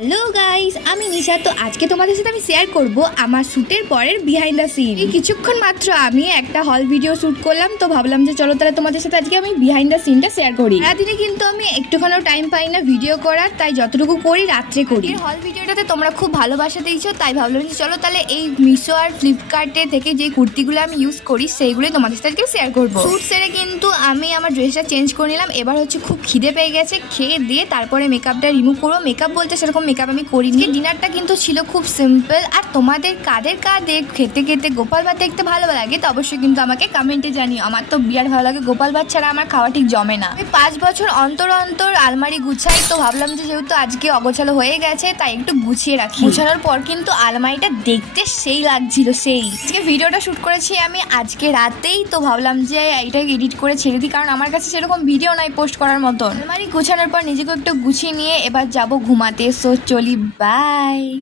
Hello guys, আমি নিশা। তো আজকে তোমাদের সাথে আমি শেয়ার করব আমার শ্যুটের পরের বিহাইন্ড দ্য সিন। এই কিছুক্ষণ মাত্র আমি একটা হল ভিডিও শ্যুট করলাম, তো ভাবলাম যে চলো তাহলে তোমাদের সাথে আজকে আমি বিহাইন্ড দ্য সিনটা শেয়ার করি। সারাদিনে কিন্তু আমি একটুখানিও টাইম পাই না ভিডিও করার, তাই যতটুকু করি রাত্রে করি। হল ভিডিওটাতে তোমরা খুব ভালোবাসা দিয়েছো, তাই ভাবলাম যে চলো তাহলে এই মিশো আর ফ্লিপকার্টে থেকে যে কুর্তিগুলো আমি ইউজ করি সেইগুলোই তোমাদের সাথে আজকে শেয়ার করবো। শ্যুট সেরে কিন্তু আমি আমার ড্রেসটা চেঞ্জ করে নিলাম। এবার হচ্ছে খুব খিদে পেয়ে গেছে, খেয়ে দিয়ে তারপরে মেকআপটা রিমুভ করবো। মেকআপ বলতে সেরকম মেকআপ আমি করিনি। ডিনারটা কিন্তু ছিল খুব সিম্পল। আর তোমাদের কাদের খেতে খেতে গোপাল ভাত দেখতে ভালো লাগে তো অবশ্যই কিন্তু আমাকে কমেন্টে জানিও। আমার তো বিরাট ভালো লাগে, গোপাল ভাত ছাড়া আমার খাওয়া ঠিক জমে না। আমি 5 বছর অন্তর অন্তর আলমারি গুছাই, তো ভাবলাম যে যেহেতু আজকে অগোছালো হয়ে গেছে তাই একটু গুছিয়ে রাখি। গুছানোর পর কিন্তু আলমারিটা দেখতে সেই লাগছিল, সেই। আজকে ভিডিওটা শুট করেছি আমি আজকে রাতেই, তো ভাবলাম যে এইটা এডিট করে ছেড়ে দিই, কারণ আমার কাছে সেরকম ভিডিও নাই পোস্ট করার মতন। আলমারি গুছানোর পর নিজেকে একটু গুছিয়ে নিয়ে এবার যাব ঘুমাতে। সো চলি, বাই।